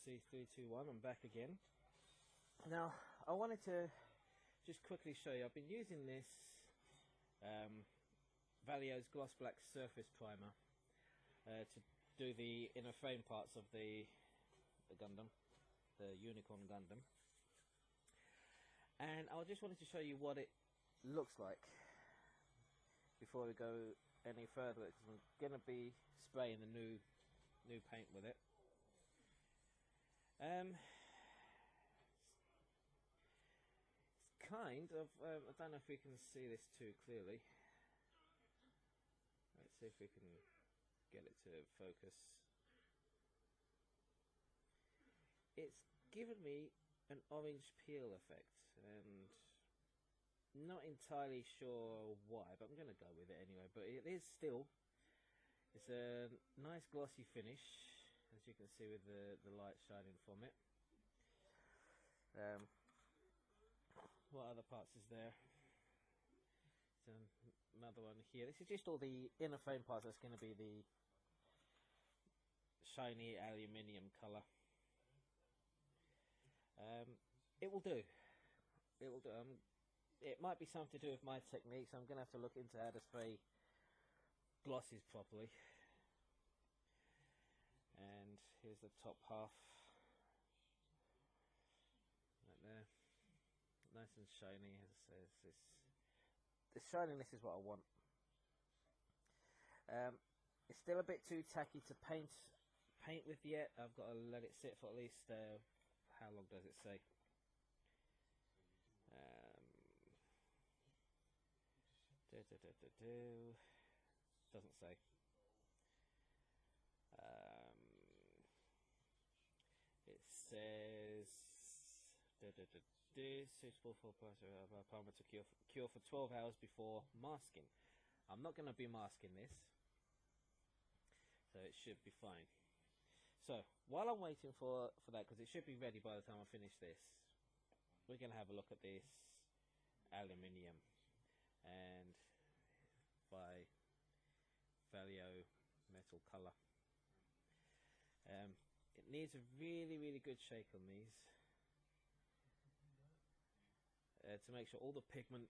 C 321. I'm back again. Now I wanted to just quickly show you, I've been using this Vallejo's gloss black surface primer to do the inner frame parts of the Gundam, the Unicorn Gundam, and I just wanted to show you what it looks like before we go any further, because I'm going to be spraying the new paint with it. It's kind of, I don't know if we can see this too clearly. Let's see if we can get it to focus. It's given me an orange peel effect, and not entirely sure why, but I'm going to go with it anyway. But it is still, it's a nice glossy finish, as you can see with the light shining from it. What other parts is there? There's another one here. This is just all the inner frame parts. That's going to be the shiny aluminium colour. It will do. It will do. It might be something to do with my technique, so I'm going to have to look into how to spray glosses properly. And here's the top half, right there, nice and shiny. As I say, the shininess is what I want. It's still a bit too tacky to paint with yet. I've got to let it sit for at least how long does it say? Doesn't say. It says suitable for primer to cure for 12 hours before masking. I'm not going to be masking this, so it should be fine. So while I'm waiting for that, because it should be ready by the time I finish this, we're going to have a look at this aluminium, and by Vallejo metal colour. It needs a really good shake on these to make sure all the pigment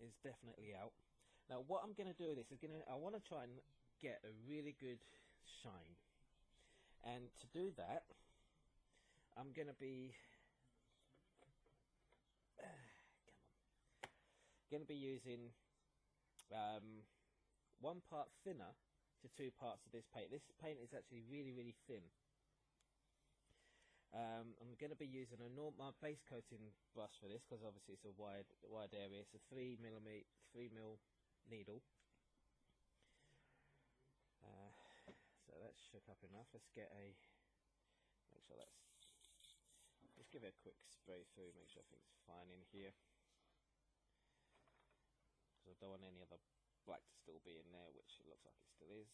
is definitely out. Now what I'm going to do with this is I want to try and get a really good shine, and to do that I'm going to be using 1 part thinner to 2 parts of this paint. This paint is actually really thin. I'm going to be using my base coating brush for this, because obviously it's a wide area. It's a 3mm needle. So that's shook up enough. Let's get make sure that's, just give it a quick spray through, make sure everything's fine in here, because I don't want any other black to still be in there, which it looks like it still is.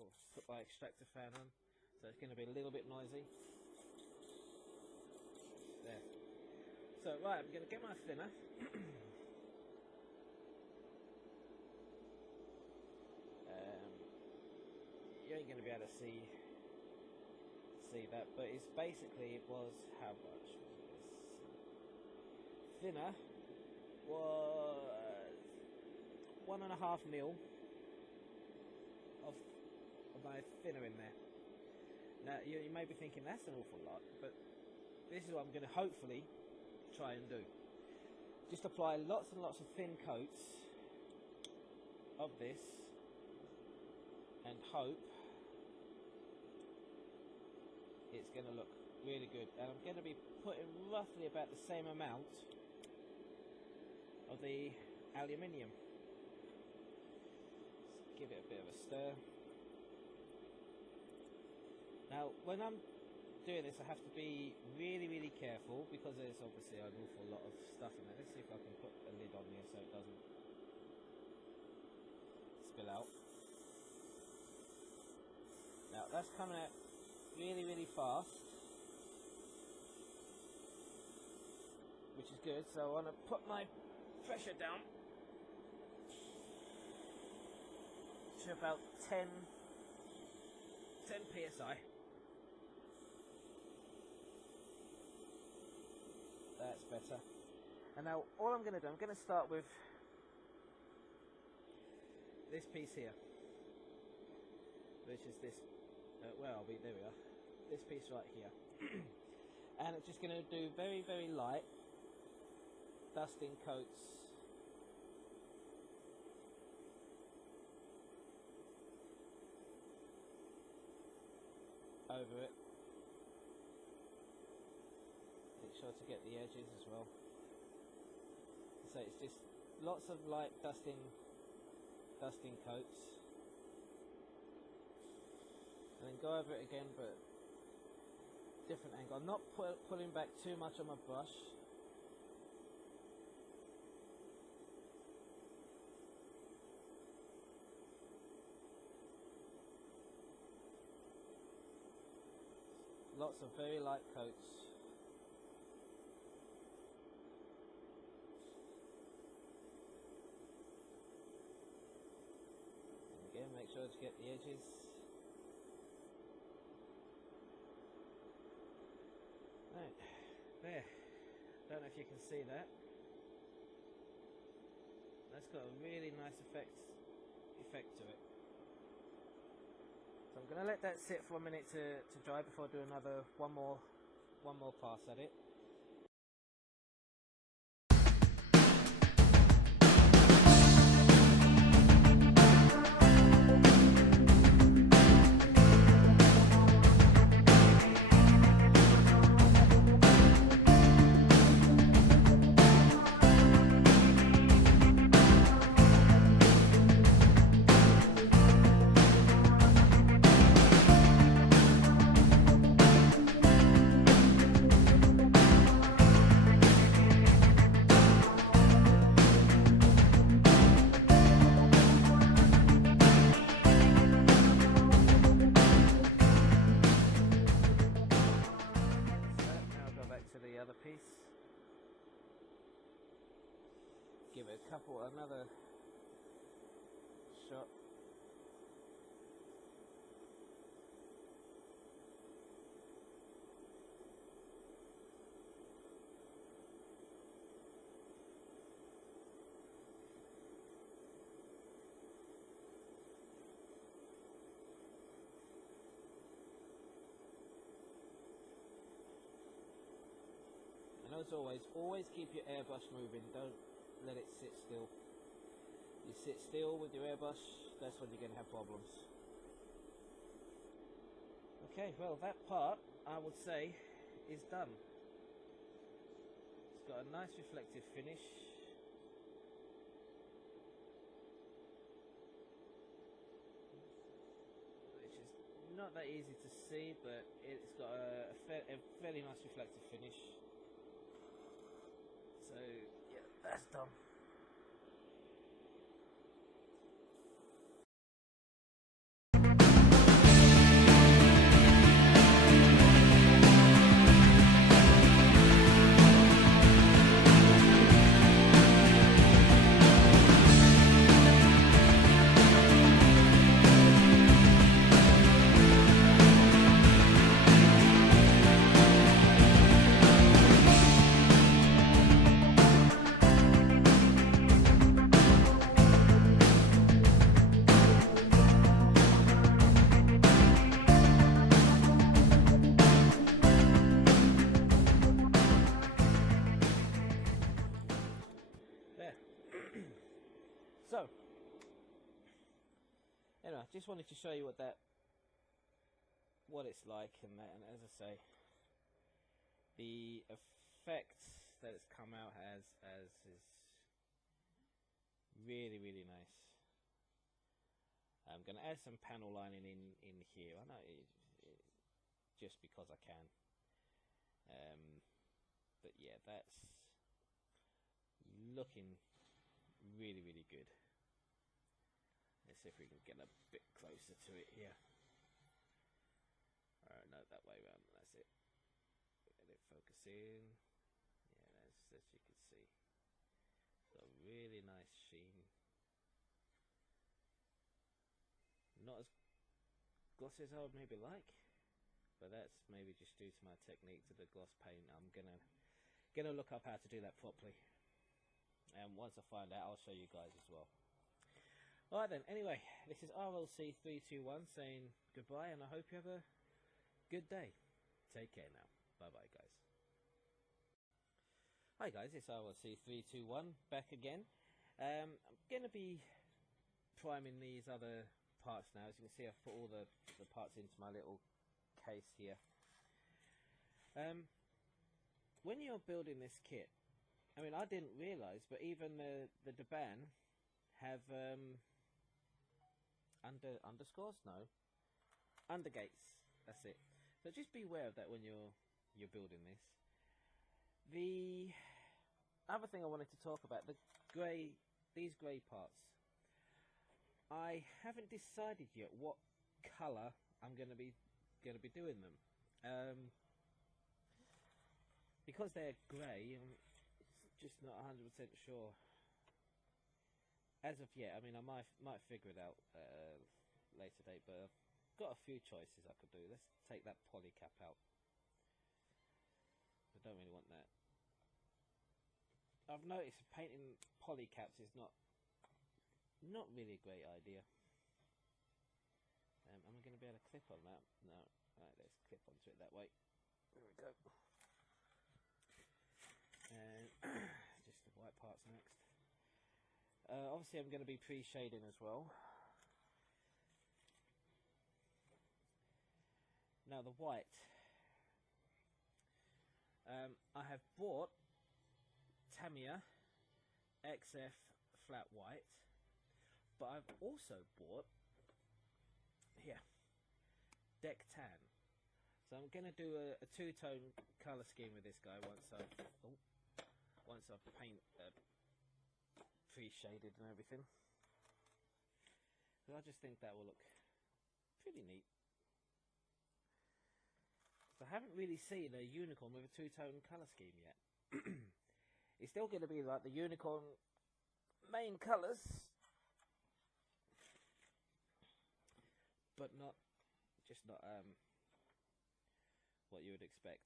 Oh, put my extractor fan on, so it's going to be a little bit noisy. There. So right, I'm going to get my thinner. You ain't going to be able to see that, but it's basically, it was how much was this? Thinner was 1.5 mil of my thinner in there. Now you may be thinking that's an awful lot, but this is what I'm going to hopefully try and do. Just apply lots and lots of thin coats of this and hope it's going to look really good. And I'm going to be putting roughly about the same amount of the aluminium. Just give it a bit of a stir. Now when I'm doing this I have to be really careful, because there's obviously an awful lot of stuff in there. Let's see if I can put a lid on here so it doesn't spill out. Now that's coming out really fast. which is good. So I want to put my pressure down to about 10 psi. That's better. And now all I'm going to do, I'm going to start with this piece here, which is this, there we are, this piece right here. And it's just going to do very, very light dusting coats over it. Make sure to get the edges as well. So it's just lots of light dusting coats, and then go over it again, but different angle. I'm not pulling back too much on my brush. Lots of very light coats. And again, make sure to get the edges. Right, there. Don't know if you can see that. That's got a really nice effect to it. So I'm going to let that sit for a minute to dry before I do one more pass at it. Give it another shot. And as always keep your airbrush moving. Don't let it sit still. You sit still with your airbrush, that's when you're going to have problems. Okay, well that part, I would say, is done. It's got a nice reflective finish. Which is not that easy to see, but it's got a fairly nice reflective finish. So, yeah, that's done. So, anyway, I just wanted to show you what it's like, and as I say, the effect that it's come out as is really, really nice. I'm going to add some panel lining in here. I know just because I can, but yeah, that's looking really, really good. Let's see if we can get a bit closer to it here. No, that way around. That's it. Let it focus in. Yeah, that's as you can see. So really nice sheen. Not as glossy as I would maybe like, but that's maybe just due to my technique to the gloss paint. I'm gonna look up how to do that properly, and once I find out, I'll show you guys as well. Alright then, anyway, this is RLC321 saying goodbye, and I hope you have a good day. Take care now. Bye bye guys. Hi guys, it's RLC321 back again. I'm gonna be priming these other parts now. As you can see, I've put all the parts into my little case here. When you're building this kit, I mean, I didn't realise, but even the Daban have underscores? No, undergates. That's it. So just be aware of that when you're building this. The other thing I wanted to talk about, these grey parts. I haven't decided yet what colour I'm going to be doing them. Because they're grey, I'm just not 100% sure as of yet. I mean, I might figure it out later date, but I've got a few choices I could do. Let's take that poly cap out. I don't really want that. I've noticed painting poly caps is not really a great idea. Am I going to be able to clip on that? No. Right, let's clip onto it that way. There we go. And just the white parts next. Obviously I'm going to be pre-shading as well. Now the white. I have bought Tamiya XF flat white, but I've also bought here Deck Tan. So I'm going to do a two-tone colour scheme with this guy once I've pre-shaded and everything. So I just think that will look pretty neat. So I haven't really seen a unicorn with a two-tone colour scheme yet. It's still going to be like the unicorn main colours, but not what you would expect.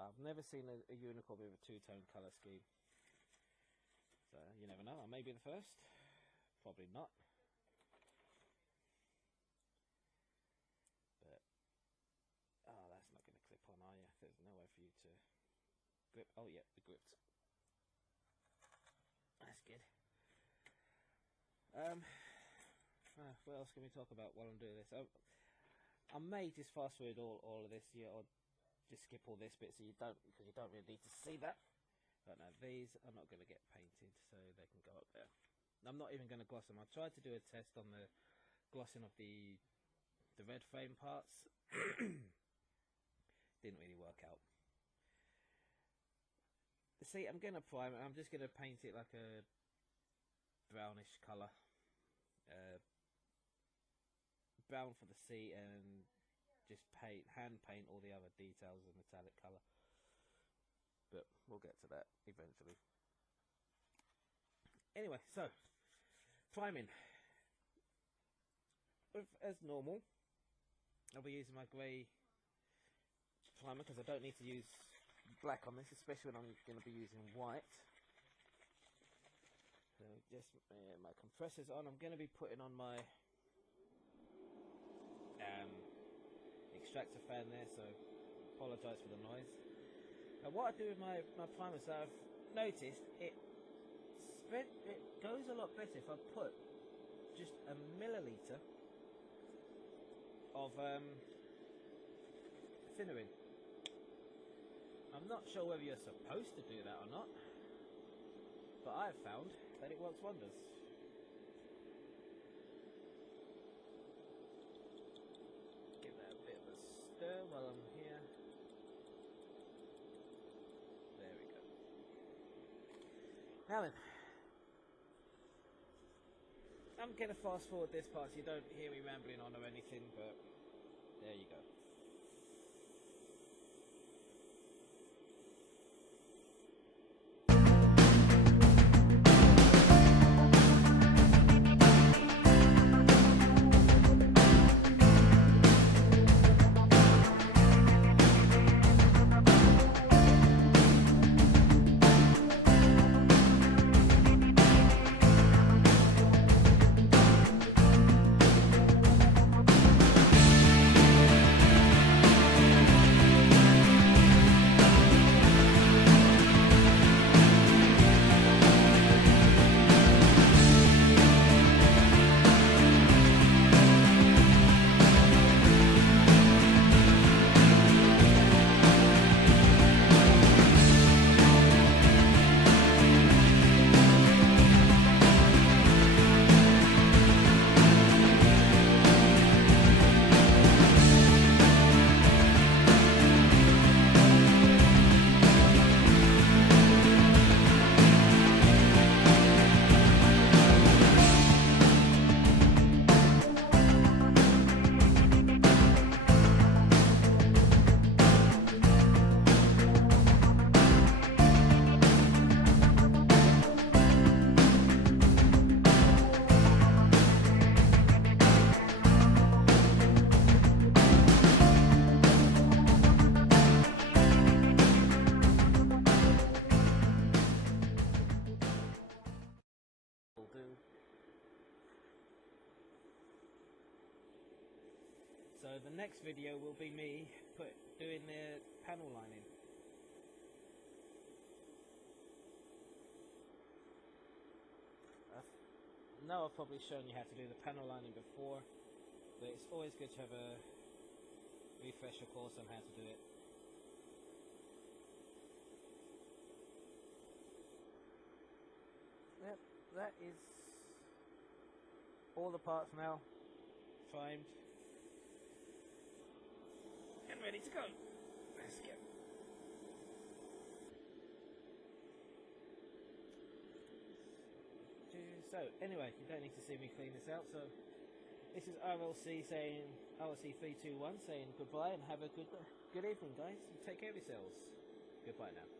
I've never seen a unicorn with a two-tone colour scheme. So you never know, I may be the first. Probably not. But that's not going to clip on, are you? There's no way for you to grip. Oh yeah, it gripped. That's good. What else can we talk about while I'm doing this? I may just fast forward all of this, yeah, or just skip all this bit so you don't, because you don't really need to see that. But no, these are not going to get painted, so they can go up there. I'm not even going to gloss them. I tried to do a test on the glossing of the red frame parts. Didn't really work out. See, I'm going to prime it. I'm just going to paint it like a brownish colour. Brown for the seat, and just hand paint all the other details in metallic colour. But we'll get to that eventually. Anyway, so priming. As normal, I'll be using my grey primer because I don't need to use black on this, especially when I'm going to be using white. So just my compressor's on. I'm going to be putting on my extractor fan there, so apologise for the noise. And what I do with my primer, so I've noticed it goes a lot better if I put just a milliliter of thinner in. I'm not sure whether you're supposed to do that or not, but I've found that it works wonders. Give that a bit of a stir while I'm here. There we go. Now then, I'm going to fast forward this part so you don't hear me rambling on or anything, but there you go. So the next video will be me doing the panel lining. I know I've probably shown you how to do the panel lining before, but it's always good to have a refresher course on how to do it. Yep, that is all the parts now primed and ready to go. Let's go. So anyway, you don't need to see me clean this out. So this is RLC 321 saying goodbye and have a good evening, guys. Take care of yourselves. Goodbye now.